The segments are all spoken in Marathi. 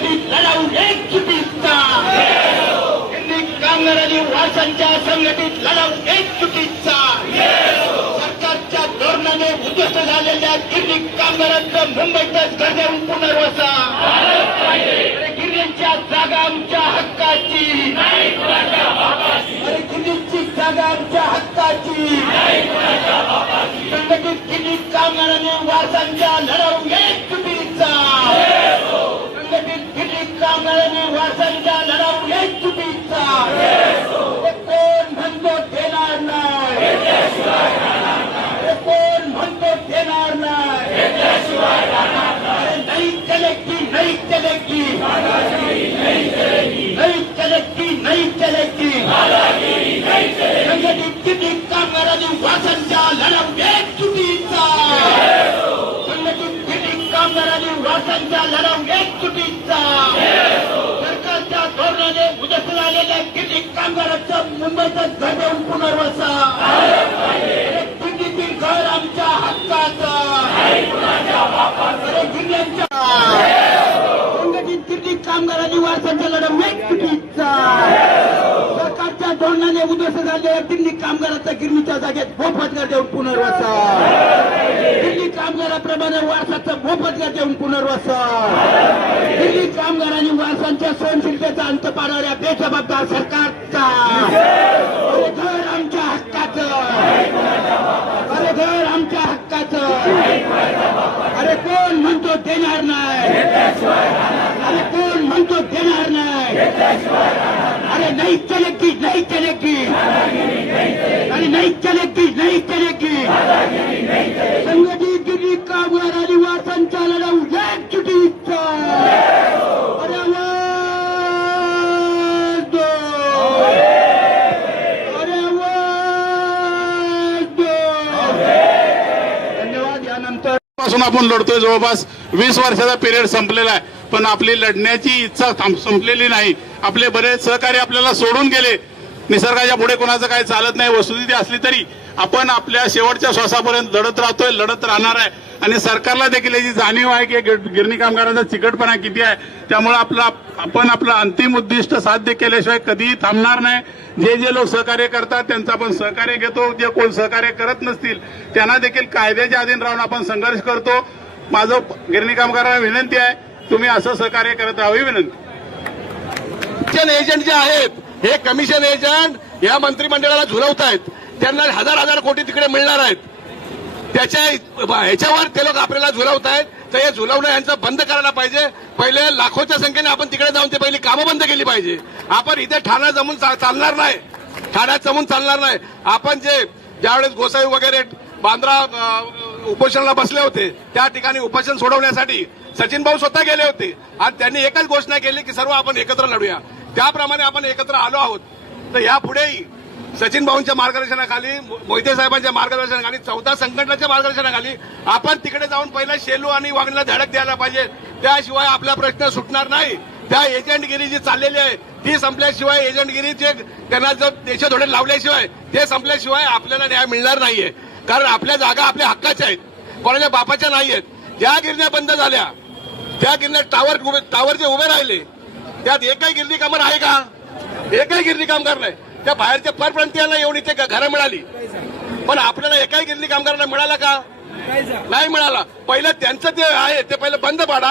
संघटित लढाऊ एकजुटीचा कामगारांनी वासांच्या संघटित लढाऊ एकजुटीचा सरकारच्या धोरणाने उद्ध्वस्त झालेल्या गिरणी कामगारांचं मुंबईतच घर देऊन पुनर्वसा गिरणीच्या जागा आमच्या हक्काची अरे गिरणीची जागा आमच्या हक्काची संघटित गिरणी कामगारांनी वासांच्या लढाऊ एकजुटीचा संघटित गिरणी कामगारांनी वासांच्या लढाऊ एकजुटीचा कोण म्हणतो देणार नाही कोण म्हणतो देणार नाही नहीं चलेगी नहीं चलेगी नहीं चलेगी नहीं चलेगी संघटित गिरणी कामगारांनी वासांच्या लढाऊ एकजुटीचा संघटित गिरणी कामगारांनी वासांच्या लढाऊ एकजुटीचा सरकारच्या धोरणाने उद्ध्वस्त झालेल्या गिरणी कामगारांचं मुंबईतच घर देऊन पुनर्वसा दिल्लीतील घर आमच्या हक्काचं अरे गिरण्यांच्या संघटित गिरणी कामगारांनी वासांच्या लढाऊ एकजुटीचा सरकारच्या धोरणाने उद्ध्वस्त झालेल्या गिरणी कामगारांचा गिरणीच्या जागेत मोफत घर देऊन पुनर्वसा गिरणी कामगाराप्रमाणे वारसाचं मोफत घर देऊन पुनर्वसा गिरणी कामगारांनी वारसांच्या सहनशीलतेचा अंत पाडणाऱ्या बेजबाबदार सरकारचा अरे घर आमच्या हक्काचं अरे घर आमच्या हक्काचं अरे कोण म्हणतो देणार नाही अरे कोण म्हणतो देणार नाही अरे नहीं चलेगी नहीं चलेगी अरे नहीं चलेगी नहीं चलेगी संघटित गिरणी कामगारांनी वासांच्या लढाऊ एकजुटीचा अरे आवाज दो अरे आवाज दो धन्यवाद। यानंतर पासून आपण लढतोय जवळपास 20 वर्षाचा पिरियड संपलेला आहे, पण आपली लढण्याची इच्छा संपलेली नाही। आपले बरेच सहकारी आपल्याला सोडून गेले। निसर्गाच्या पुढे कोणाचं काही चालत नाही। वस्तुस्थिती असली तरी आपण आपल्या शेवटच्या श्वासापर्यंत लढत राहतोय, लढत राहणार आहे। आणि सरकारला देखील याची जाणीव आहे की गिरणी कामगारांचा चिकटपणा किती आहे। त्यामुळे आपण आपलं अंतिम उद्दिष्ट साध्य केल्याशिवाय कधीही थांबणार नाही। जे लोक सहकार्य करतात त्यांचं आपण सहकार्य घेतो, जे कोण सहकार्य करत नसतील त्यांना देखील कायद्याच्या अधीन राहून आपण संघर्ष करतो। माझं गिरणी कामगारांना विनंती आहे, तुम्ही असं सहकार्य करत राहावी विनंती। एजंट जे आहेत हे कमिशन एजंट या मंत्रिमंडळाला झुलवतायत, त्यांना हजार कोटी तिकडे मिळणार आहेत। त्याच्या ह्याच्यावर ते लोक आपल्याला झुलवत आहेत, तर हे झुलवणं यांचं बंद करायला पाहिजे। पहिले लाखोच्या संख्येने आपण तिकडे जाऊन ते पहिली कामं बंद केली पाहिजे। आपण इथे ठाण्यात जमून चालणार नाही, ठाण्यात जमून चालणार नाही। आपण ज्यावेळेस गोसावी वगैरे बांद्रा उपोषणाला बसले होते त्या ठिकाणी उपोषण सोडवण्यासाठी सचिन भाऊ स्वतः गेले होते आणि त्यांनी एकच घोषणा केली की सर्व आपण एकत्र लढूया। त्याप्रमाणे आपण एकत्र आलो आहोत। तर यापुढेही सचिन भाऊंच्या मार्गदर्शनाखाली, मोहिते साहेबांच्या मार्गदर्शनाखाली, 14 संघटनाच्या मार्गदर्शनाखाली आपण तिकडे जाऊन पहिला शेलू आणि वागणीला धडक द्यायला पाहिजे। त्याशिवाय आपला प्रश्न सुटणार नाही। त्या एजंटगिरी जी चाललेली आहे ती संपल्याशिवाय, एजंटगिरीचे त्यांना जर देशधोडे लावल्याशिवाय, ते संपल्याशिवाय आपल्याला न्याय मिळणार नाहीये। कारण आपल्या जागा आपल्या हक्काच्या आहेत, कोणाच्या बापाच्या नाही आहेत। ज्या गिरण्या बंद झाल्या, त्या गिरण्या टावर जे उभे राहिले त्यात एकही गिरणी कामगार आहे का? एकही गिरणी कामगार नाही। त्या बाहेरच्या परप्रांतीयांना येऊन इथे घरं मिळाली, पण आपल्याला एकाही गिरणी कामगारांना मिळाला का? नाही मिळाला। पहिलं त्यांचं जे आहे ते पहिलं बंद पाडा,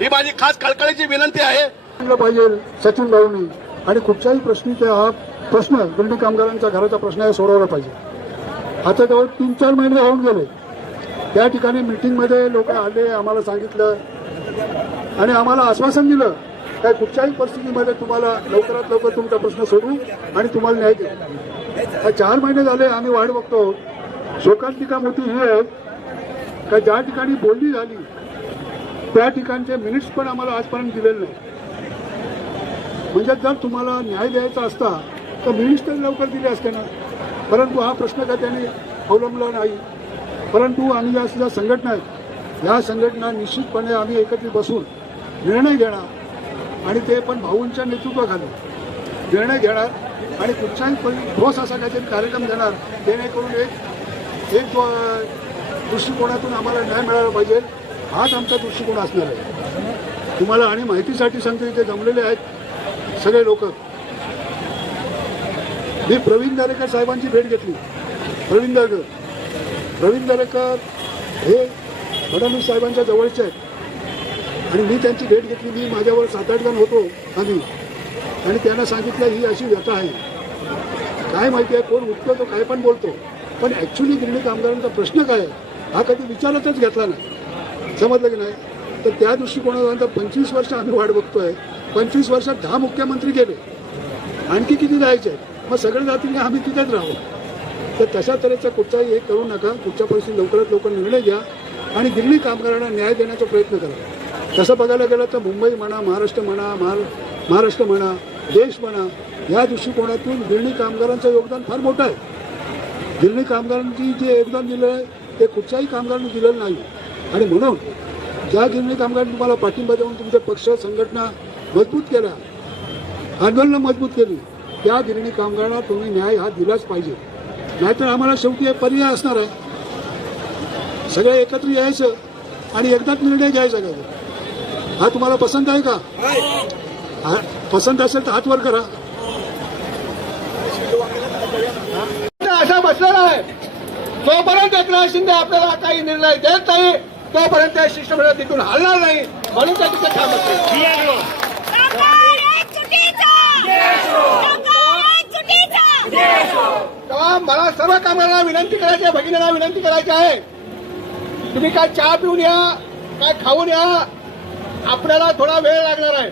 ही माझी खास कळकळीची विनंती आहे। पाहिजे सचिन भाऊंनी आणि कुठच्याही प्रश्नीचा हा प्रश्न गिरणी कामगारांचा घराचा प्रश्न आहे सोडवला पाहिजे। आता जवळ 3-4 महिने होऊन गेले, त्या ठिकाणी मीटिंगमध्ये लोक आले, आम्हाला सांगितलं आणि आम्हाला आश्वासन दिलं काय कुठच्याही परिस्थितीमध्ये तुम्हाला लवकरात लवकर तुमचा प्रश्न सोडवू आणि तुम्हाला न्याय देऊ। 4 महिने झाले आम्ही वाट बघतो। शोकांतिका मोठी ही आहे का ज्या ठिकाणी बोलणी झाली त्या ठिकाणचे मिनिट्स पण आम्हाला आजपर्यंत दिलेले नाही। म्हणजे जर तुम्हाला न्याय द्यायचा असता तर मिनिट्स तर लवकर दिले असते ना, परंतु हा प्रश्न काय त्यांनी अवलंबला नाही। परंतु आम्ही या सुद्धा संघटना आहेत, या संघटना निश्चितपणे आम्ही एकत्रित बसून निर्णय घेणार आणि ते पण भाऊंच्या नेतृत्वाखाली निर्णय घेणार आणि कुठच्याही ठोस असा काहीतरी कार्यक्रम देणार, जेणेकरून एक दृष्टिकोनातून आम्हाला न्याय मिळाला पाहिजे। हाच आमचा दृष्टिकोन असणार आहे। तुम्हाला आणि माहितीसाठी सांगतो, इथे जमलेले आहेत सगळे लोक. मी प्रवीण दरेकर साहेबांची भेट घेतली. प्रवीण दरेकर हे फडणवीस साहेबांच्या जवळचे आहेत आणि मी त्यांची भेट घेतली. मी माझ्यावर 7-8 जण होतो आधी आणि त्यांना सांगितलं ही अशी व्यथा आहे. काय माहिती आहे, कोण उठतो तो काय पण बोलतो, पण ॲक्च्युली गिरणी कामगारांचा प्रश्न काय आहे हा कधी विचारतच घेतला नाही. समजलं की नाही? तर त्या दृष्टिकोनानंतर 25 वर्ष आम्ही वाट बघतोय. 25 वर्षात 10 मुख्यमंत्री गेले, आणखी किती जायचे आहेत? मग सगळे जातील की आम्ही तिथेच राहू? तर तशा तऱ्हेचा कुठचाही हे करू नका. पुढच्या परिस्थितीत लवकरात लवकर निर्णय घ्या आणि गिरणी कामगारांना न्याय देण्याचा प्रयत्न करा. तसं बघायला गेलं तर मुंबई म्हणा, महाराष्ट्र म्हणा, देश म्हणा, या दृष्टिकोनातून गिरणी कामगारांचं योगदान फार मोठं आहे. गिरणी कामगारांची जे योगदान दिलं आहे ते कुठच्याही कामगारांनी दिलेलं नाही. आणि म्हणून ज्या गिरणी कामगारांनी तुम्हाला पाठिंबा देऊन तुमचे पक्ष संघटना मजबूत केल्या, आंदोलनं मजबूत केली, त्या गिरणी कामगारांना तुम्ही न्याय हा दिलाच पाहिजे. नाहीतर आम्हाला शेवटी एक पर्याय असणार आहे, सगळे एकत्र यायचं आणि एकदाच निर्णय घ्यायचा का? हा तुम्हाला पसंत आहे का? पसंत असेल तर हात वर करा. असा बसलेला आहे. जोपर्यंत एकनाथ शिंदे आपल्याला काही निर्णय देत नाही तोपर्यंत त्या शिष्टमंडळ तिथून हलणार नाही, म्हणून त्या तिथे थांबत तेव्हा मला सर्व कामगारांना विनंती करायची आहे, भगिनींना विनंती करायची आहे, तुम्ही काय चहा पिऊन या, काय खाऊन या, आपल्याला थोडा वेळ लागणार आहे.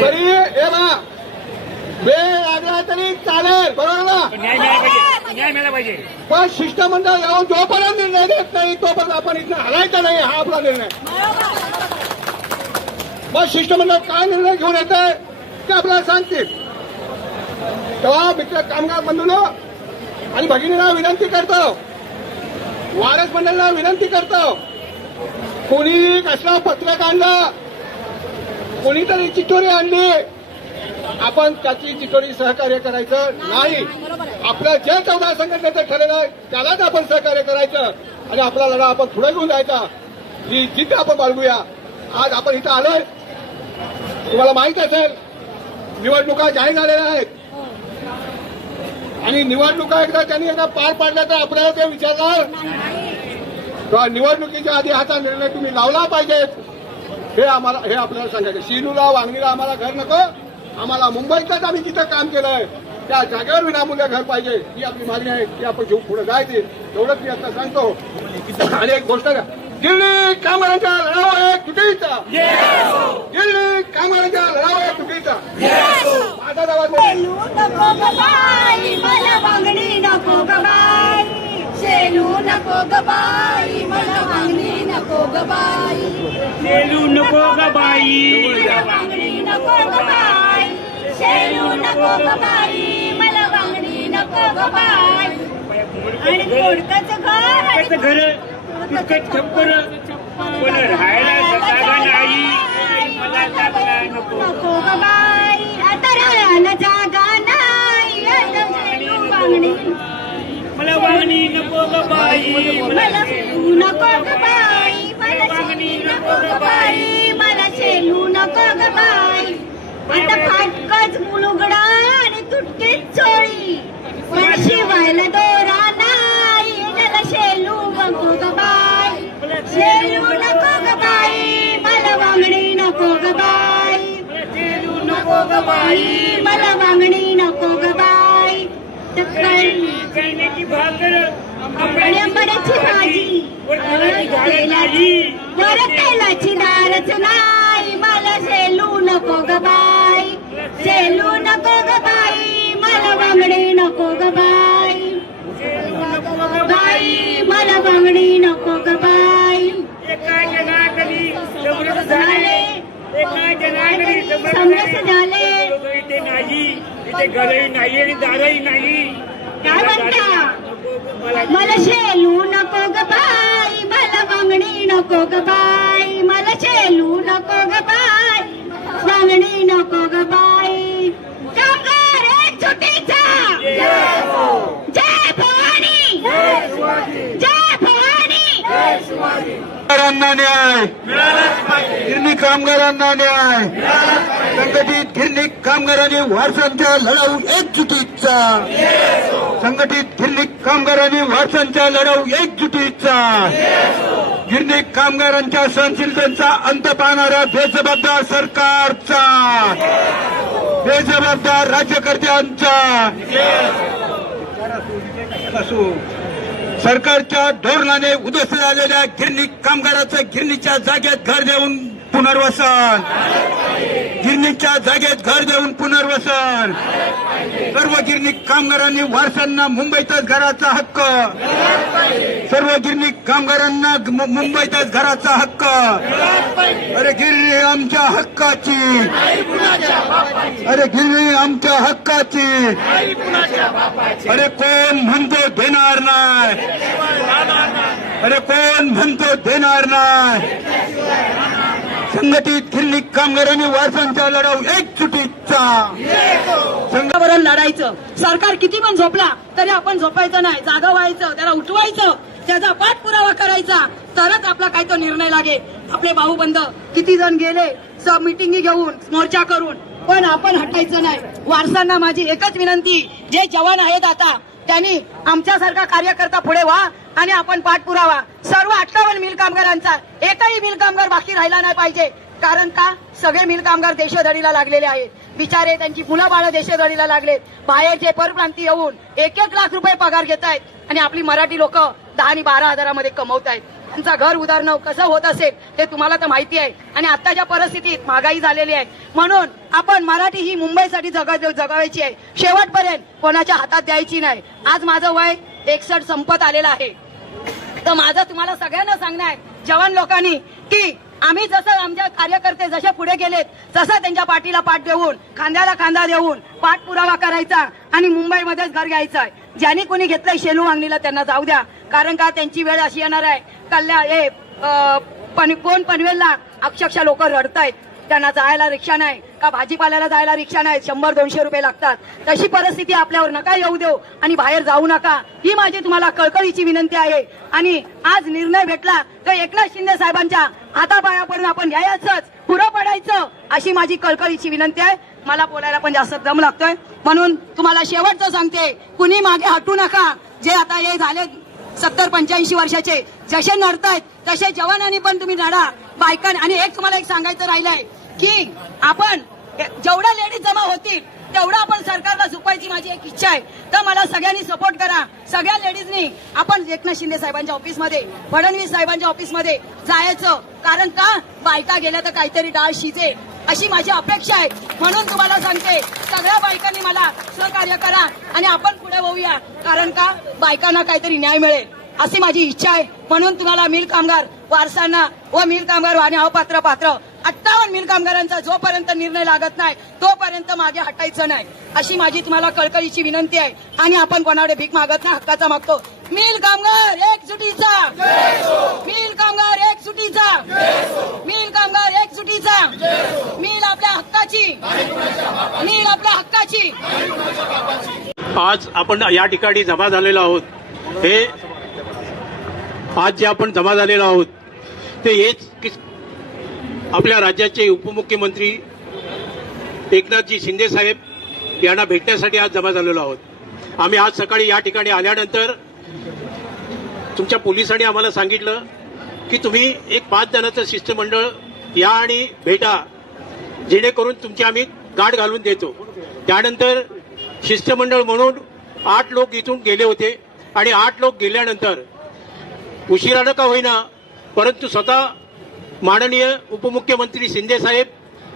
तरी हे बा वेळ लागला तरी चालेल, बरोबर ना? न्याय मिळाला पाहिजे. पण शिष्टमंडळ येऊन जोपर्यंत निर्णय देत नाही तोपर्यंत आपण इथं हलायचं नाही, हा आपला निर्णय. मग शिष्टमंडळ काय निर्णय घेऊन येत आहे ते आपल्याला सांगतील. तेव्हा मित्र कामगार बंधूंनो आणि भगिनींना विनंती करतो, वारस मंडळांना विनंती करतो, कोणी कसला पत्रक आणलं, कोणीतरी चिठ्ठोरी आणली, आपण त्याची चिठ्ठोरी सहकार्य करायचं नाही. आपलं जे 14 संघटनेचं ठरलेलं आहे त्यालाच आपण सहकार्य करायचं आणि आपला लढा आपण पुढे घेऊन जायचा. ही जिद्द आपण बाळगूया. आज आपण इथं आलोय, तुम्हाला माहित असेल निवडणुका जाहीर झालेल्या आहेत आणि निवडणुका त्यांनी एकदा पार पाडल्या तर आपल्याला ते विचारणार तर निवडणुकीच्या आधी हाचा निर्णय तुम्ही लावला पाहिजे, हे आपल्याला सांगायचं. शिरूला, वांगणीला आम्हाला घर नको, आम्हाला मुंबईतच आम्ही जिथं काम केलंय त्या जागेवर विनामूल्य घर पाहिजे, ही आपली मागणी आहे. ती आपण घेऊन पुढे जायची, एवढंच मी आता सांगतो. आणि एक गोष्ट, गिरणी कामगारांच्या लढावा आहे तुटीचा, गिरणी कामगारांच्या लढावा आहे तुटीचा. माझा आवाज शेलू नको ग बाई, मला वांगणी नको ग बाई. शेलू नको ग बाई, मला वांगणी नको ग बाई. शेलू नको ग बाई, मला वांगणी नको ग बाई. शेलू नको ग बाई, मला वांगणी नको ग बाई. आणि कोणताच घर तितकं छप्पर पण राहायला जागा नाही, मला जागा नको ग बाई. आता राहायला जागा नाही, आता शेलू वांगणी. मला वागणी नको ग बाई, मला शेलू नको ग बाई, मला वांगणी नको ग बाई, मला शेलू नको ग बाई. आता फाटकच मुलुगडा आणि तुटकीच चोळी, पण शिवायला दोरा नाही, त्याला शेलू नको ग बाई. शेलू नको ग बाई, मला वांगणी नको ग बाई. शेलू नको ग बाई, मला वांगणी नको ग बाई. करण्याची भाकर आंबड्याची भाजी, बरं तेलाची दारच नाही, मला शेलू नको ग बाई. शेलू नको ग बाई, मला वांगणी नको ग बाई. बाई मला वांगणी नको ग बाई. एका जनाकडे समरस झाले, एका जनाकडे समरस झाले. इथे नाही, इथे घरही नाही आणि दारही नाही. काय म्हणता? मला शेलू नको ग बाई, मला वांगणी नको ग बाई. मला शेलू नको ग बाई, वांगणी नको ग बाई. कामगार एकजुटीचा जय भवानी, जय भवानी. कामगारांना न्याय, गिरणी कामगारांना न्याय, संघटित गिरणी कामगारांनी वारसांच्या लढाऊ एकजुटीचा, संघटित गिरणी कामगारांनी वारसांच्या लढाऊ एकजुटीचा, गिरणी कामगारांच्या सहनशीलतेचा अंत पाहणाऱ्या बेजबाबदार सरकारचा, बेजबाबदार राज्यकर्त्यांचा सरकारच्या धोरणाने उद्ध्वस्त झालेल्या गिरणी कामगाराचं गिरणीच्या जागेत घर देऊन पुनर्वसन, गिरणीच्या जागेत घर देऊन पुनर्वसन, सर्व गिरणी कामगारांनी वारसांना मुंबईतच घराचा हक्क, सर्व गिरणी कामगारांना मुंबईतच घराचा हक्क, अरे गिरणी आमच्या हक्काची, अरे गिरणी आमच्या हक्काची, अरे कोण म्हणतो देणार नाही, अरे कोण म्हणतो देणार नाही, संघटित गिरणी कामगारांनी वारसांच्या लढाऊ एकजुटीचा, संघाबरोबर लढायचं. सरकार किती पण झोपला तरी आपण झोपायचं नाही, जागा व्हायचं, त्याला उठवायचं, त्याचा पाठपुरावा करायचा, तरच आपला काही तो निर्णय लागेल. आपले भाऊबंद किती जण गेले सब मिटिंगी घेऊन मोर्चा करून, पण आपण हटायचं नाही. वारसांना माझी एकच विनंती, जे जवान आहेत आता त्यांनी आमच्यासारखा कार्यकर्ता पुढे व्हा आणि आपण पाठपुरावा. सर्व 58 मिल कामगारांचा एकही मिल कामगार बाकी राहिला नाही पाहिजे. कारण का सगळे मिल कामगार देशोधडीला लागलेले आहेत. बिचारे त्यांची मुलं बाळं देशोधडीला लागलेत. बाहेरचे परप्रांती येऊन 1-1 लाख रुपये पगार घेत आहेत आणि आपली मराठी लोक 10 आणि 12 हजारामध्ये कमवत आहेत. त्यांचं घर उदाहरणं कसं होत असेल ते तुम्हाला तर माहिती आहे. आणि आताच्या परिस्थितीत महागाई झालेली आहे, म्हणून आपण मराठी ही मुंबईसाठी जगावायची आहे, शेवटपर्यंत कोणाच्या हातात द्यायची नाही. आज माझं वय 61 संपत आलेलं आहे, तर माझं तुम्हाला सगळ्यांना सांगणं आहे जवान लोकांनी की आम्ही जसं आमच्या कार्यकर्ते जसे पुढे गेलेत तसं त्यांच्या पाठीला पाठ देऊन, खांद्याला खांदा देऊन पाठपुरावा करायचा आणि मुंबईमध्येच घर घ्यायचं आहे. ज्यांनी कोणी घेतलंय शेलू वांगणीला त्यांना जाऊ द्या, कारण का त्यांची वेळ अशी येणार आहे. कोण पनवेलला अक्षरशः लोक रडतायत, त्यांना जायला रिक्षा नाही का, भाजीपाल्याला जायला रिक्षा नाही, 100-200 रुपये लागतात. तशी परिस्थिती आपल्यावर नका येऊ देऊ आणि बाहेर जाऊ नका, ही माझी तुम्हाला कळकळीची विनंती आहे. आणि आज निर्णय भेटला तर एकनाथ शिंदे साहेबांच्या हातापाया पडून आपण घ्यायचंच, पुढं पडायचं, अशी माझी कळकळीची विनंती आहे. मला बोलायला पण जास्त दम लागतोय, म्हणून तुम्हाला शेवटचं सांगते, कुणी मागे हटू नका. जे आता हे झाले 70-85 वर्षाचे जसे नडतायत तसे जवानांनी पण तुम्ही लढा, बायकांनी. आणि तुम्हाला एक सांगायचं राहिलंय की आपण जेवढ्या लेडीज जमा होतील तेवढं आपण सरकारला झुकवायची माझी एक इच्छा आहे. तर मला सगळ्यांनी सपोर्ट करा. सगळ्या लेडीजनी आपण एकनाथ शिंदे साहेबांच्या ऑफिसमध्ये, फडणवीस साहेबांच्या ऑफिसमध्ये जायचं, कारण का बायका गेल्या तर काहीतरी डाळ शिजे, अशी माझी अपेक्षा आहे. म्हणून तुम्हाला सांगते, सगळ्या बायकांनी मला सहकार्य करा आणि आपण पुढे होऊया, कारण का बायकांना काहीतरी न्याय मिळेल अशी माझी इच्छा आहे. म्हणून तुम्हाला मिल कामगार वारसांना व मिल कामगार वाहने अपात्र 58 मिल कामगारांचा जोपर्यंत निर्णय लागत नाही तोपर्यंत मागे हटायचं नाही, अशी माझी तुम्हाला कळकळीची विनंती आहे. आणि आपण कोणाकडे भीक मागत नाही, हक्काचा मागतो. मिल कामगार एकजुटीचा, मिल कामगार एकजुटीचा, मिल कामगार एकजुटीचा, मिल आपल्या हक्काची, मिल आपल्या हक्काची. आज आपण या ठिकाणी जमा झालेलो आहोत. हे आज जे आपण जमा झालेलो आहोत ते हेच की आपल्या राज्याचे उपमुख्यमंत्री एकनाथजी शिंदे साहेब यांना भेटण्यासाठी आज जमा झालेलो आहोत. आम्ही आज सकाळी या ठिकाणी आल्यानंतर तुमच्या पोलिसांनी आम्हाला सांगितलं की तुम्ही एक 5 जणांचं शिष्टमंडळ या आणि भेटा, जेणेकरून तुमची आम्ही गाठ घालून देतो. त्यानंतर शिष्टमंडळ म्हणून 8 लोक इथून गेले होते आणि 8 लोक गेल्यानंतर उशिरानं का होईना परंतु स्वतः माननीय उपमुख्यमंत्री शिंदे साहेब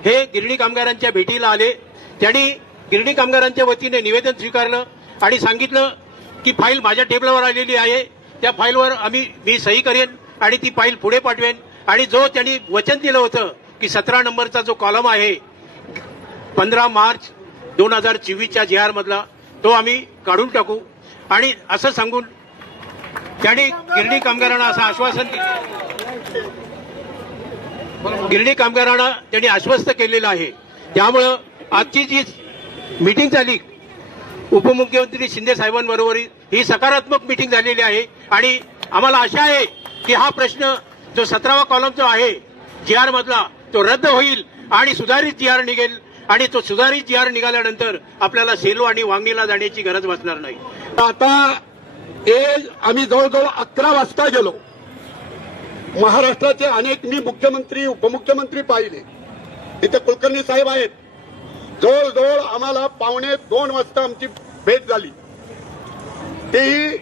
हे गिरणी कामगारांच्या भेटीला आले. त्यांनी गिरणी कामगारांच्या वतीने निवेदन स्वीकारलं आणि सांगितलं की फाईल माझ्या टेबलवर आलेली आहे, त्या फाईलवर मी सही करेन आणि ती फाईल पुढे पाठवेन. आणि जो त्यांनी वचन दिलं होतं की 17 नंबरचा जो कॉलम आहे 15 मार्च 2024च्या JR मधला, तो आम्ही काढून टाकू. आणि असं सांगून त्यांनी गिरणी कामगारांना असं आश्वासन गिरणी कामगारांना त्यांनी आश्वस्त केलेलं आहे. त्यामुळं आजची जी मीटिंग झाली उपमुख्यमंत्री शिंदे साहेबांबरोबर ही सकारात्मक मीटिंग झालेली आहे आणि आम्हाला आशा आहे की हा प्रश्न जो 17वा कॉलम जो आहे GR मधला तो रद्द होईल आणि सुधारित GR निघेल आणि तो सुधारित GR निघाल्यानंतर आपल्याला सेलू आणि वांगणीला जाण्याची गरज भासणार नाही. आता हे आम्ही जवळजवळ 11 वाजता गेलो. महाराष्ट्राचे अनेक मी मुख्यमंत्री उपमुख्यमंत्री पाहिले. इथे कुलकर्णी साहेब आहेत. जवळजवळ आम्हाला 1:45 वाजता आमची भेट झाली. तेही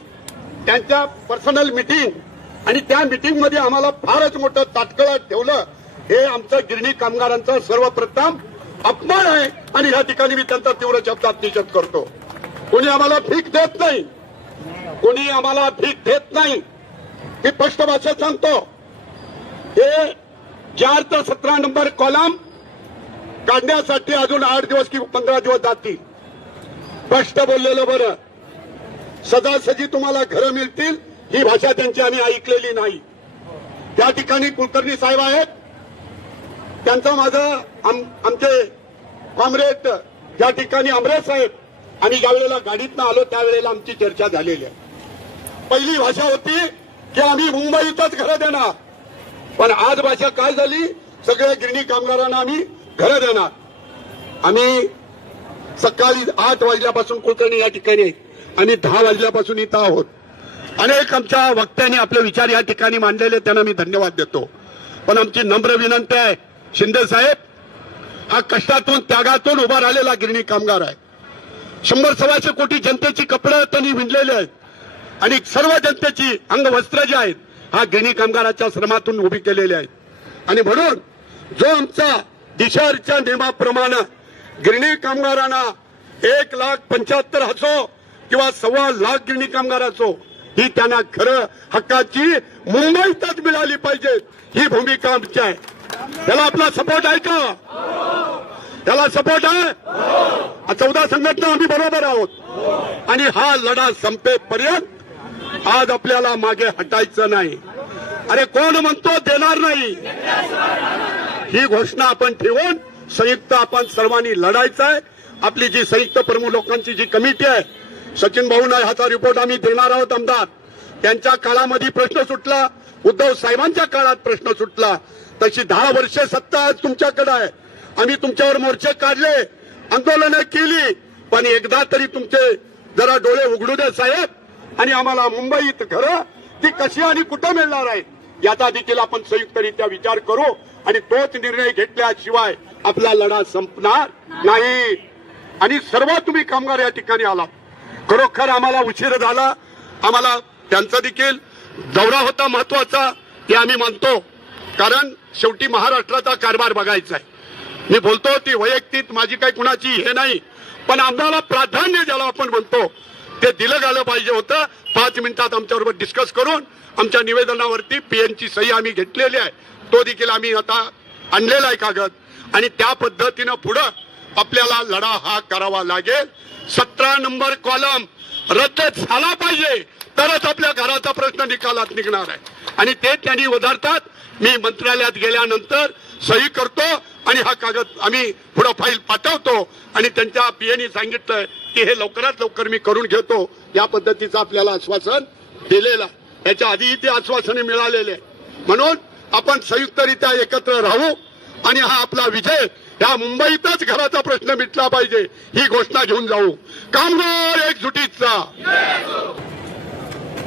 त्यांच्या पर्सनल मिटिंग आणि त्या मिटिंगमध्ये आम्हाला फारच मोठं ताटकळत ठेवलं. हे आमचं गिरणी कामगारांचा सर्वप्रथम अपमान आहे आणि या ठिकाणी मी त्यांचा तीव्र शब्दात निषेध करतो. कोणी आम्हाला भीक देत नाही, कोणी आम्हाला भीक देत नाही. मी स्पष्ट भाषेत सांगतो. हे 4 ते 17 नंबर कॉलम काढण्यासाठी अजून 8 दिवस किंवा 15 दिवस जातील. स्पष्ट बोललेलं बरं. सजासजी तुम्हाला घरं मिळतील ही भाषा त्यांची आम्ही ऐकलेली नाही. त्या ठिकाणी कुलकर्णी साहेब आहेत. त्यांचं माझं आमचे कॉम्रेड या ठिकाणी अमरेश साहेब आणि ज्यावेळेला गाडीतनं आलो त्यावेळेला आमची चर्चा झालेली आहे. पहिली भाषा होती की आम्ही मुंबईतच घरं देणार, पण आज भाषा काय झाली, सगळ्या गिरणी कामगारांना आम्ही घरं देणार. आम्ही सकाळी 8 वाजल्यापासून कुलकर्णी या ठिकाणी आहेत आणि 10 वाजल्यापासून इथं आहोत. अनेक आमच्या वक्त्यांनी आपले विचार या ठिकाणी मांडलेले, त्यांना मी धन्यवाद देतो. पण आमची नम्र विनंती आहे, शिंदे साहेब हा कष्टातून त्यागातून उभा राहिलेला गिरणी कामगार आहे. 100-125 कोटी जनतेची कपडे त्यांनी विणलेली आहेत आणि सर्व जनतेची अंगवस्त्र जे आहेत हा गिरणी कामगाराच्या श्रमातून उभी केलेली आहेत. आणि म्हणून जो आमचा दिशाच्या नियमाप्रमाणे गिरणी कामगारांना 1,75,000 असो किंवा 1,15,00,000 गिरणी कामगार असो, ही त्यांना खरं हक्काची मुंबईतच मिळाली पाहिजे, ही भूमिका आमची आहे. त्याला आपला सपोर्ट आहे का? त्याला सपोर्ट आहे. 14 संघटना आम्ही बरोबर आहोत आणि हा लढा संपेपर्यंत आज आपल्याला मागे हटायचं नाही. अरे कोण म्हणतो देणार नाही, ही घोषणा आपण ठेवून संयुक्त आपण सर्वांनी लढायचं आहे. आपली जी संयुक्त प्रमुख लोकांची जी कमिटी आहे, सचिन भाऊंना ह्याचा रिपोर्ट आम्ही देणार आहोत. आमदार त्यांच्या काळामध्ये प्रश्न सुटला, उद्धव साहेबांच्या काळात प्रश्न सुटला. तशी 10 वर्षे सत्ता आज तुमच्याकडे आहे. आम्ही तुमच्यावर मोर्चे काढले, आंदोलनं केली, पण एकदा तरी तुमचे जरा डोळे उघडू दे साहेब आणि आम्हाला मुंबईत घरं ती कशी आणि कुठं मिळणार आहे याचा देखील आपण संयुक्तरित्या विचार करू आणि तोच निर्णय घेतल्याशिवाय आपला लढा संपणार नाही. आणि सर्व तुम्ही कामगार या ठिकाणी आला, खरोखर आम्हाला उशीर झाला. आम्हाला त्यांचा देखील दौरा होता महत्वाचा हे आम्ही मानतो, कारण शेवटी महाराष्ट्राचा कारभार बघायचा आहे. मी बोलतो ती वैयक्तिक माझी काही कुणाची हे नाही, पण आम्हाला प्राधान्य ज्याला आपण म्हणतो ते दिलं गेलं पाहिजे होतं. 5 मिनिटात आमच्याबरोबर डिस्कस करून आमच्या निवेदनावरती PNची सही आम्ही घेतलेली आहे, तो देखील आम्ही आता आणलेला आहे कागद आणि त्या पद्धतीनं पुढं आपल्याला लढा हा करावा लागेल. 17 नंबर कॉलम रद्द झाला पाहिजे तरच आपल्या घराचा प्रश्न निकालात निघणार आहे आणि ते त्यांनी उधारतात. मी मंत्रालयात गेल्यानंतर सही करतो आणि हा कागद आम्ही पुढे फाईल पाठवतो आणि त्यांच्या PNनी सांगितलं की हे लवकरात लवकर मी करून घेतो. या पद्धतीचं आपल्याला आश्वासन दिलेलं आहे. याच्या आधीही ते आश्वासने मिळालेले. म्हणून आपण संयुक्तरित्या एकत्र राहू आणि हा आपला विजय ह्या मुंबईतच घराचा प्रश्न मिटला पाहिजे ही घोषणा घेऊन जाऊ. कामगार एकजुटीचा.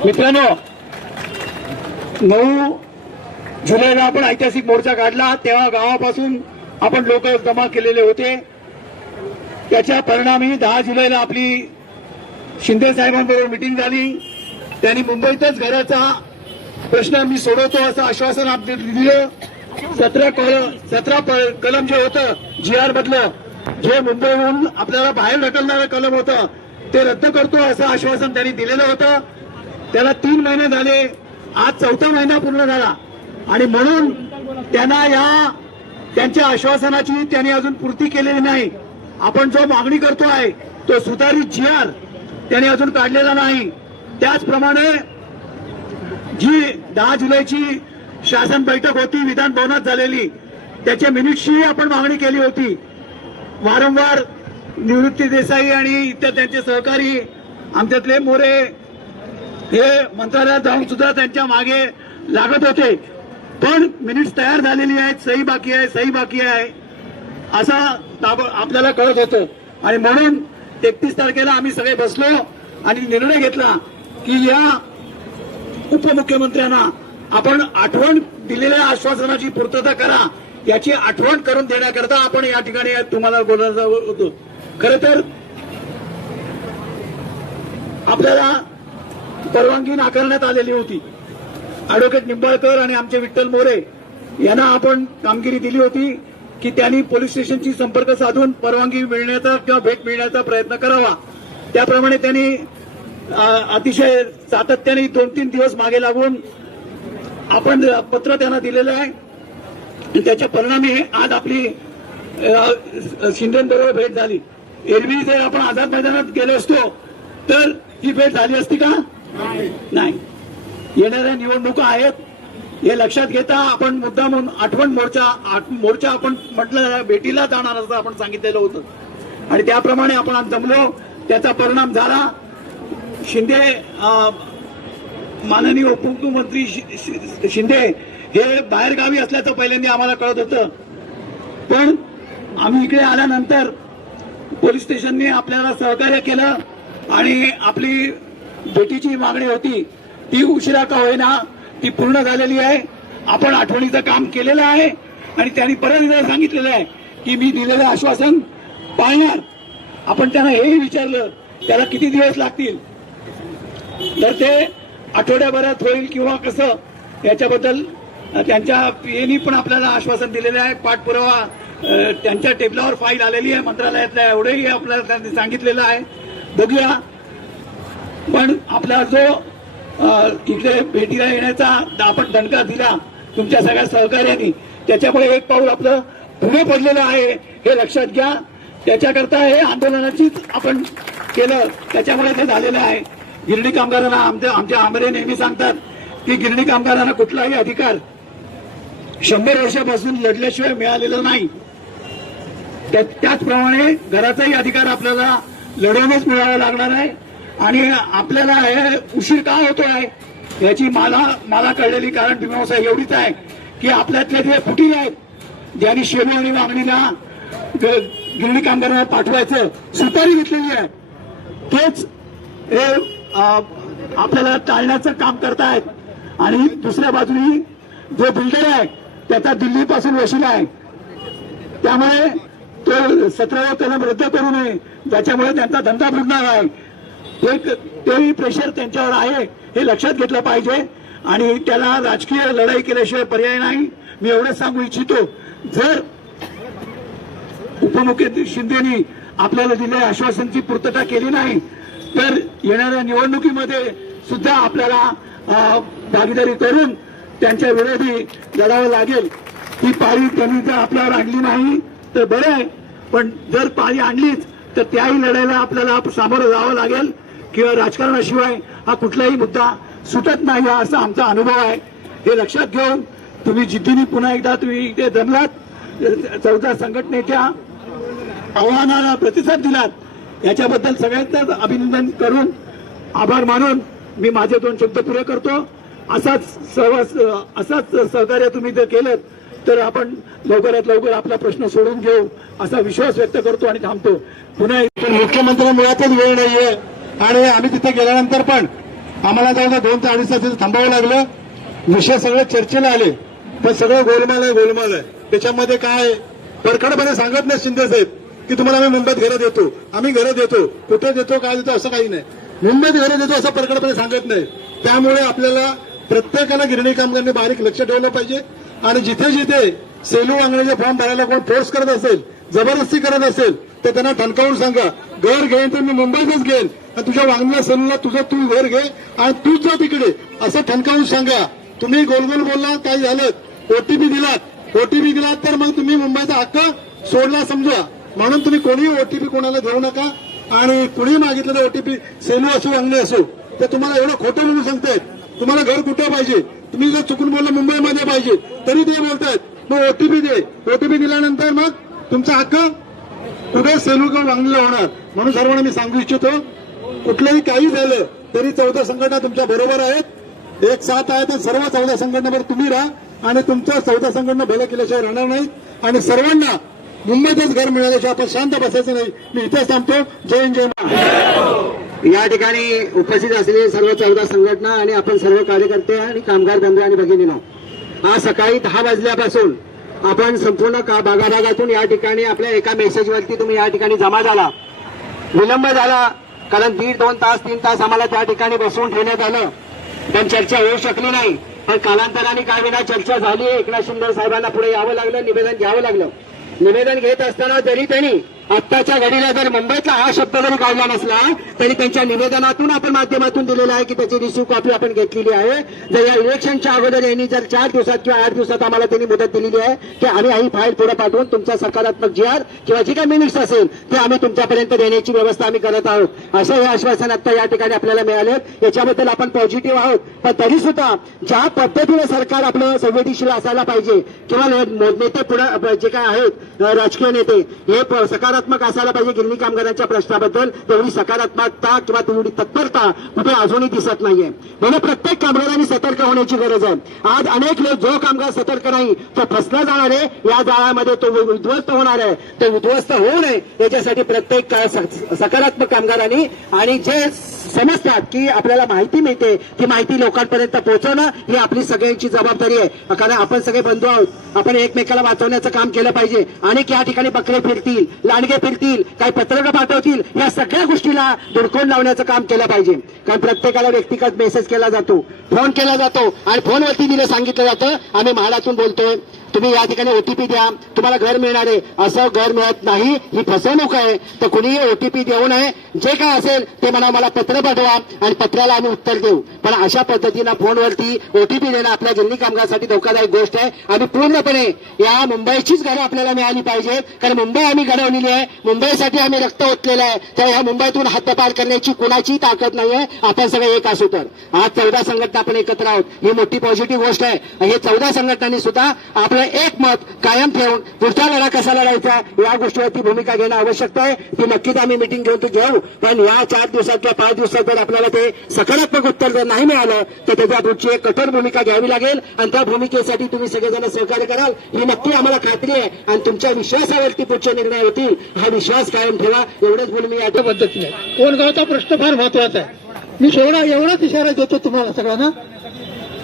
मित्रांनो, 9 जुलैला आपण ऐतिहासिक मोर्चा काढला, तेव्हा गावापासून आपण लोक जमा केलेले होते. त्याच्या परिणामी 10 जुलैला आपली शिंदे साहेबांबरोबर मिटिंग झाली. त्यांनी मुंबईतच घराचा प्रश्न मी सोडवतो असं आश्वासन आपल्याला दिलं. 17 कलम जे होतं GR मधलं, जे मुंबईहून आपल्याला बाहेर ढकलणारं कलम होतं ते रद्द करतो असं आश्वासन त्यांनी दिलेलं होतं. त्याला 3 महिने झाले, आज 4था महिना पूर्ण झाला आणि म्हणून त्यांना त्यांच्या आश्वासनाची त्यांनी अजून पूर्ती केलेली नाही. आपण जो मागणी करतो आहे तो सुधारित GR त्यांनी अजून काढलेला नाही. त्याचप्रमाणे जी 10 जुलैची शासन बैठक होती विधान भवनात झालेली, त्याच्या मिनिट्सची आपण मागणी केली होती. वारंवार निवृत्ती देसाई आणि इतर त्यांचे सहकारी आमच्यातले मोरे हे मंत्रालयात जाऊन सुद्धा त्यांच्या मागे लागत होते. पण मिनिट्स तयार झालेली आहेत, सही बाकी आहे, सही बाकी आहे असं आपल्याला कळत होतं. आणि म्हणून 31 तारखेला आम्ही सगळे बसलो आणि निर्णय घेतला की या उपमुख्यमंत्र्यांना आपण आठवण दिलेल्या आश्वासनाची पूर्तता करा, याची आठवण करून देण्याकरता आपण या ठिकाणी तुम्हाला बोलायचं होतं. खरं तर आपल्याला परवानगी नाकारण्यात आलेली होती. ऍडव्होकेट निंबाळकर आणि आमचे विठ्ठल मोरे यांना आपण कामगिरी दिली होती की त्यांनी पोलीस स्टेशनशी संपर्क साधून परवानगी मिळण्याचा किंवा भेट मिळण्याचा प्रयत्न करावा. त्याप्रमाणे त्यांनी अतिशय सातत्याने 2-3 दिवस मागे लागून आपण पत्र त्यांना दिलेलं आहे. त्याच्या परिणामी आज आपली शिंदेबरोबर भेट झाली. एरवी जर आपण आझाद मैदानात गेलो असतो तर ही भेट झाली असती का? नाही. येणाऱ्या निवडणुका आहेत हे लक्षात घेता आपण मुद्दाम आठवण मोर्चा आपण म्हटलं भेटीला जाणार असं आपण सांगितलेलं होतं आणि त्याप्रमाणे आपण आज जमलो. त्याचा परिणाम झाला. शिंदे माननीय उपमुख्यमंत्री शिंदे हे बाहेरगावी असल्याचं पहिल्यांदा आम्हाला कळत होतं, पण आम्ही इकडे आल्यानंतर पोलीस स्टेशनने आपल्याला सहकार्य केलं आणि आपली भेटीची मागणी होती ती उशिरा का होईना ती पूर्ण झालेली आहे. आपण आठवणीचं काम केलेलं आहे आणि त्यांनी परत एकदा सांगितलेलं आहे की मी दिलेलं आश्वासन पाळणार. आपण त्यांना हेही विचारलं त्याला किती दिवस लागतील, तर ते आठवड्याभरात होईल किंवा कसं याच्याबद्दल त्यांच्या पीएनी पण आपल्याला आश्वासन दिलेलं आहे. पाठपुरावा त्यांच्या टेबलावर फाईल आलेली आहे मंत्रालयातल्या, एवढंही आपल्याला त्यांनी सांगितलेलं आहे. बघूया. पण आपला जो इकडे भेटीला येण्याचा आपण दणका दिला तुमच्या सगळ्या सहकार्याने, त्याच्यामुळे एक पाऊल आपलं पुढे पडलेलं आहे हे लक्षात घ्या. त्याच्याकरता हे आंदोलनाचीच आपण केलं, त्याच्यामुळे ते झालेलं आहे. गिरणी कामगारांना आमचे आमरे नेहमी सांगतात की गिरणी कामगारांना कुठलाही अधिकार 100 वर्षापासून लढल्याशिवाय मिळालेला नाही. त्याचप्रमाणे घराचाही अधिकार आपल्याला लढवूनच मिळावा लागणार आहे. आणि आपल्याला हे उशीर का होतोय याची मला कळलेली कारण मीमांसा एवढीच आहे की आपल्यातले जे फुटीर आहेत ज्यांनी शेलू आणि वागणीला गिरणी कामगारांना पाठवायचं सुपारी घेतलेली आहे, तेच हे आपल्याला टाळण्याचं काम करतायत. आणि दुसऱ्या बाजूनी जो बिल्डर आहे त्याचा दिल्लीपासून वशील आहे, त्यामुळे तो 17वा कलम रद्द करू नये ज्याच्यामुळे त्यांचा धंदा बुडणार आहे. तेही प्रेशर त्यांच्यावर आहे हे लक्षात घेतलं पाहिजे आणि त्याला राजकीय लढाई केल्याशिवाय पर्याय नाही. मी एवढंच सांगू इच्छितो, जर उपमुख्यमंत्री शिंदेनी आपल्याला दिलेल्या आश्वासनाची पूर्तता केली नाही तर येणाऱ्या निवडणुकीमध्ये सुद्धा आपल्याला भागीदारी करून त्यांच्या विरोधी लढावं लागेल. ही पाळी त्यांनी जर आपल्यावर आणली नाही तर बरं आहे, पण जर पाळी आणलीच तर त्याही लढायला आपल्याला सामोरं जावं लागेल किंवा राजकारणाशिवाय हा कुठलाही मुद्दा सुटत नाही असा आमचा अनुभव आहे. हे लक्षात घेऊन तुम्ही जिद्दीने पुन्हा एकदा तुम्ही इथे जमलात, 14 संघटनेच्या आव्हानाला प्रतिसाद दिलात याच्याबद्दल सगळ्यांचं अभिनंदन करून आभार मानून मी माझे 2 शब्द पुरे करतो. असाच सहकार्य तुम्ही जर केलं तर आपण लवकरात लवकर आपला प्रश्न सोडून घेऊ असा विश्वास व्यक्त करतो आणि थांबतो. पुन्हा मुख्यमंत्री मुळातच वेळ नाहीये आणि आम्ही तिथे गेल्यानंतर पण आम्हाला जवळ 2 ते 2.5 तास थांबावं लागलं. विषय सगळे चर्चेला आले पण सगळं गोलमाल आहे. त्याच्यामध्ये काय परखडपणे सांगत नाही शिंदे साहेब की तुम्हाला आम्ही मुंबईत घरं देतो, आम्ही घरं देतो, कुठे देतो काय देतो असं काही नाही. मुंबईत घरं देतो असं परखडपणे सांगत नाही. त्यामुळे आपल्याला प्रत्येकाला गिरणी कामगारांनी बारीक लक्ष ठेवलं पाहिजे आणि जिथे जिथे सेलू वांगण्याचे फॉर्म भरायला कोण फोर्स करत असेल, जबरदस्ती करत असेल तर त्यांना ठणकावून सांगा, घर घेईन तर मी मुंबईतच घेईन आणि तुझ्या वांगण्या सेलूला तू घर घे आणि तूच जा तिकडे असं ठणकावून सांगा. तुम्ही गोलगोल बोलला काय झालं, ओटीपी दिलात तर मग तुम्ही मुंबईचा हक्क सोडला समजा. म्हणून तुम्ही कोणीही ओटीपी कोणाला देऊ नका आणि कुणी मागितलं ओटीपी सेलू असो वांगणे असो तर तुम्हाला एवढं खोटं म्हणून सांगतायत. तुम्हाला घर कुठे पाहिजे, तुम्ही जर चुकून बोलला मुंबईमध्ये पाहिजे तरी ते बोलतायत मग ओटीपी दे. ओटीपी दिल्यानंतर मग तुमचा हक्क कुठे सेलू किंवा वांगणीला होणार. म्हणून सर्वांना मी सांगू इच्छितो, कुठलंही काही झालं तरी 14 संघटना तुमच्या बरोबर आहेत, एक साथ आहेत. सर्व 14 संघटनेवर तुम्ही राहा आणि तुमच्या चौदा संघटना भलं केल्याशिवाय राहणार नाहीत आणि सर्वांना मुंबईतच घर मिळाल्याशिवाय आपण शांत बसायचं नाही. मी इथेच थांबतो. जय हिंद, जय महाराष्ट्र. या ठिकाणी उपस्थित असलेले सर्व 14 संघटना आणि आपण सर्व कार्यकर्ते आणि कामगार बंधू आणि भगिनींनो, आज सकाळी 10 वाजल्यापासून आपण संपूर्ण भागाभागातून या ठिकाणी आपल्या एका मेसेजवरती तुम्ही या ठिकाणी जमा झाला. विलंब झाला कारण 1.5-2 तास 3 तास आम्हाला त्या ठिकाणी बसवून ठेवण्यात आलं, पण चर्चा होऊ शकली नाही. पण कालांतराने काय विना चर्चा झाली. एकनाथ शिंदे साहेबांना पुढे यावं लागलं, निवेदन घ्यावं लागलं. निवेदन घेत असताना जरी त्यांनी आत्ताच्या घडीला जर मुंबईतला हा शब्द जरी काढला नसला तरी त्यांच्या निवेदनातून आपण माध्यमातून दिलेलं आहे की त्याची रिसिव्ह कॉपी आपण घेतलेली आहे. जर या इलेक्शनच्या अगोदर यांनी जर 4 दिवसात किंवा 8 दिवसात आम्हाला त्यांनी मुदत दिलेली आहे की आम्ही ही फाईल पुढे पाठवून तुमचा सकारात्मक GR किंवा जी काही मिनिट्स असेल ते आम्ही तुमच्यापर्यंत देण्याची व्यवस्था आम्ही करत आहोत, असं हे आश्वासन आता या ठिकाणी आपल्याला मिळाले. याच्याबद्दल आपण पॉझिटिव्ह आहोत. पण तरी सुद्धा ज्या पद्धतीने सरकार आपलं संवेदनशील असायला पाहिजे किंवा नेते पुढे जे काय आहेत राजकीय नेते हे सकारात्मक असायला पाहिजे गिरणी कामगारांच्या प्रश्नाबद्दल, तेवढी सकारात्मकता किंवा तेवढी तत्परता कुठे अजूनही दिसत नाहीये. म्हणून प्रत्येक कामगारांनी सतर्क होण्याची गरज आहे. आज अनेक लोक जो कामगार सतर्क नाही तो फसला जाणार आहे, या जाळ्यामध्ये तो उद्ध्वस्त होणार आहे. तो उद्ध्वस्त होऊ नये याच्यासाठी प्रत्येक सकारात्मक कामगारांनी आणि जे समजतात की आपल्याला माहिती मिळते ती माहिती लोकांपर्यंत पोहोचवणं ही आपली सगळ्यांची जबाबदारी आहे. कारण आपण सगळे बंधू आहोत. आपण एकमेकाला वाचवण्याचं काम केलं पाहिजे. आणि या ठिकाणी बकरे फिरतील, लांडगे फिरतील, काही पत्रकं पाठवतील, या सगळ्या गोष्टीला धुडकोन लावण्याचं काम केलं पाहिजे. कारण प्रत्येकाला व्यक्तिगत मेसेज केला जातो, फोन केला जातो आणि फोनवरती दिलं सांगितलं जातं आम्ही म्हाडातून बोलतोय, तुम्ही या ठिकाणी OTP द्या, तुम्हाला घर मिळणार आहे. असं घर मिळत नाही, ही फसवणूक आहे. तर कुणीही OTP देऊ नये. जे काय असेल ते म्हणा मला पत्र पाठवा आणि पत्राला आम्ही उत्तर देऊ. पण अशा पद्धतीनं फोनवरती OTP देणं आपल्या गिरणी कामगारासाठी धोकादायक गोष्ट आहे. आम्ही पूर्णपणे या मुंबईचीच घरं आपल्याला मिळाली पाहिजेत. कारण मुंबई आम्ही घडवलेली आहे, मुंबईसाठी आम्ही रक्त ओतलेलं आहे. तर या मुंबईतून हद्दपार करण्याची कुणाची ताकद नाहीये. आपण सगळे एक असू तर आज 14 संघटना आपण एकत्र आहोत, ही मोठी पॉझिटिव्ह गोष्ट आहे. हे 14 संघटनांनी सुद्धा आपलं एक मत कायम ठेवून पुढचा लढा कसा लढायचा या गोष्टीवरती भूमिका घेणं आवश्यक आहे. ती नक्कीच आम्ही मिटिंग घेऊन ती घेऊ. पण या 4 दिवसात किंवा 5 दिवसात जर आपल्याला ते सकारात्मक उत्तर जर नाही मिळालं तर त्याच्या पुढची एक कठोर भूमिका घ्यावी लागेल आणि त्या भूमिकेसाठी तुम्ही सगळेजण सहकार्य कराल ही नक्की आम्हाला खात्री आहे. आणि तुमच्या विश्वासावरती पुढचे निर्णय होतील, हा विश्वास कायम ठेवा. एवढंच बोलून मी या पद्धतीने कोणगावचा प्रश्न फार महत्वाचा आहे. मी एवढाच इशारा देतो तुम्हाला सगळ्यांना,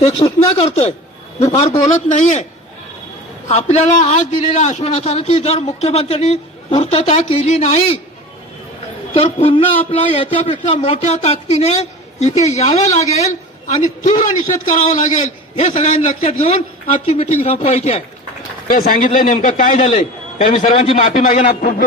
एक सूचना करतोय. मी फार बोलत नाहीये. आपल्याला आज दिलेल्या आश्वासनाची जर मुख्यमंत्र्यांनी पूर्तता केली नाही तर पुन्हा आपला याच्यापेक्षा मोठ्या ताकदीने इथे यावं लागेल आणि तीव्र निषेध करावा लागेल. हे सगळ्यांनी लक्षात घेऊन आजची मिटिंग संपवायची आहे. सांगितलंय नेमकं काय झालंय, कारण मी सर्वांची माफी मागेन.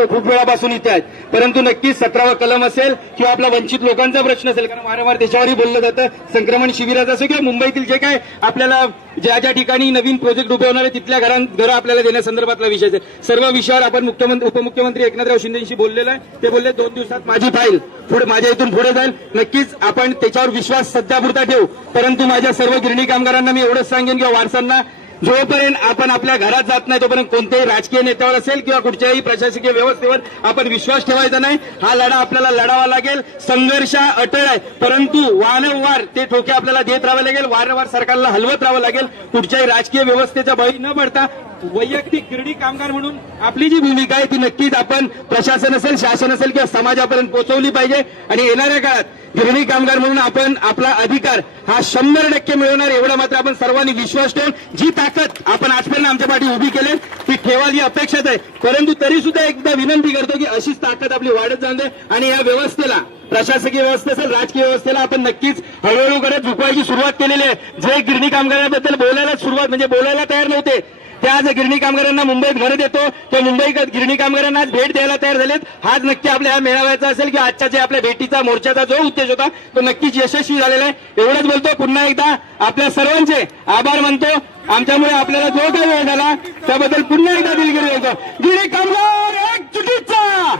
खूप वेळापासून इथे आहेत, परंतु नक्कीच 17वा कलम असेल किंवा आपला वंचित लोकांचा प्रश्न असेल, कारण वारंवार त्याच्यावरही बोललं जातं. संक्रमण शिबिराचं असेल किंवा मुंबईतील जे काय आपल्याला ज्या ज्या ठिकाणी नवीन प्रोजेक्ट उभे होणार आहे तिथल्या घरं आपल्याला देण्यासंदर्भातला विषय असेल. सर्व विषयावर आपण उपमुख्यमंत्री एकनाथराव शिंदेशी बोललेलं आहे. ते बोलले 2 दिवसात माझी फाईल माझ्या इथून पुढे जाईल. नक्कीच आपण त्याच्यावर विश्वास सध्यापुरता ठेवू. परंतु माझ्या सर्व गिरणी कामगारांना मी एवढंच सांगेन किंवा वारसांना, जोपर्यंत आपण आपल्या घरात जात नाही तोपर्यंत कोणत्याही राजकीय नेत्यावर असेल किंवा कुठच्याही प्रशासकीय व्यवस्थेवर आपण विश्वास ठेवायचा नाही. हा लढा आपल्याला लढावा लागेल. संघर्ष अटळ आहे, परंतु वारंवार ते ठोके आपल्याला देत राहावे लागेल. वारंवार सरकारला हलवत राहावं लागेल. कुठच्याही राजकीय व्यवस्थेचा बळी न पडता वैयक्तिक गिरणी कामगार म्हणून आपली जी भूमिका आहे ती नक्कीच आपण प्रशासन असेल, शासन असेल किंवा समाजापर्यंत पोहोचवली पाहिजे. आणि येणाऱ्या काळात गिरणी कामगार म्हणून आपण आपला अधिकार हा 100% मिळवणार, एवढा मात्र आपण सर्वांनी विश्वास ठेवून जी ताकद आपण आजपर्यंत आमच्या पाठी उभी केली ती ठेवावी अपेक्षित आहे. परंतु तरी सुद्धा एकदा विनंती करतो की अशीच ताकद आपली वाढत जाऊ दे आणि या व्यवस्थेला, प्रशासकीय व्यवस्था असेल, राजकीय व्यवस्थेला आपण नक्कीच हळूहळू करत झुकवायची सुरुवात केलेली आहे. जे गिरणी कामगारांबद्दल बोलायला तयार नव्हते त्या आज गिरणी कामगारांना मुंबईत घर देतो, ते मुंबईत गिरणी कामगारांना आज भेट द्यायला तयार झालेत. हाच नक्की आपल्या ह्या मेळाव्याचा असेल की आजच्या जे आपल्या भेटीचा मोर्चाचा जो उद्देश होता तो नक्कीच यशस्वी झालेला आहे. एवढंच बोलतो. पुन्हा एकदा आपल्या सर्वांचे आभार मानतो. आमच्यामुळे आपल्याला जो काही वेळ झाला त्याबद्दल पुन्हा एकदा दिलगिरी होतो. गिरणी कामगार एकजुटीचा,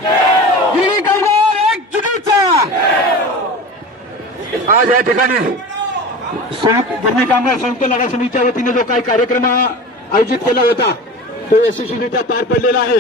गिरणी कामगार एकजुटीचा. आज या ठिकाणी गिरणी कामगार संयुक्त लढा समितीच्या वतीने जो काही कार्यक्रम आयोजित केला होता तो यशस्वीरित्या पार पडलेला आहे.